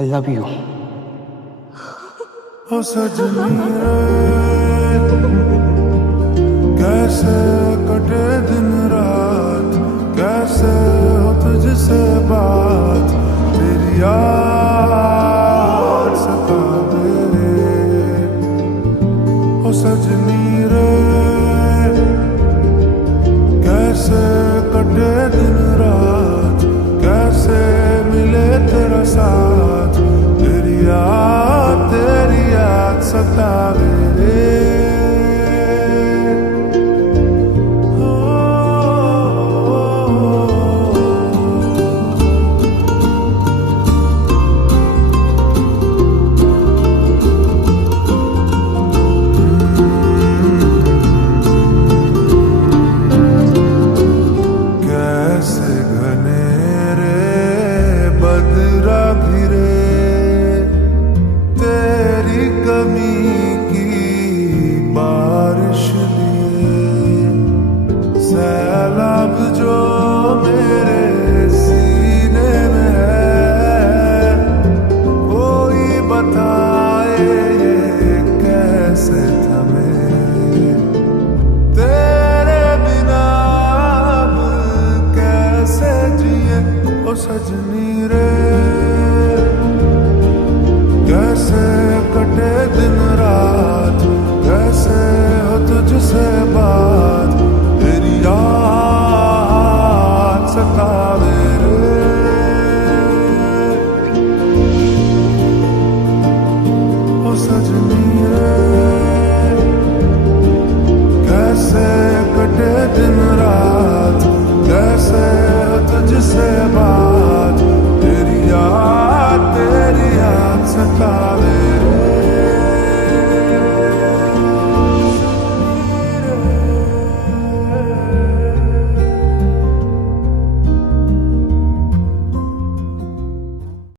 I love you. ओ सजनी रे कैसे कटे दिन रात, कैसे हो तुझसे बात, तेरी याद सतावे रे। ओ सजनी रे कैसे कटे दिन रात, कैसे मिले तेरा साथ, तेरी याद सतावे रे। कैसे घनेरे बदरा घिरे तेरी कमी की बारिश लिए, सैलाब जो मेरे सीने में है, कोई बताए ये कैसे थमे, तेरे बिना अब कैसे जिए। ओ सजनी रे कैसे कटे दिन रात, कैसे हो तुझसे बात, तेरी याद सतावे रे। ओ सजनी रे कैसे कटे दिन रात, कैसे हो तुझसे बात, तेरी याद सतावे।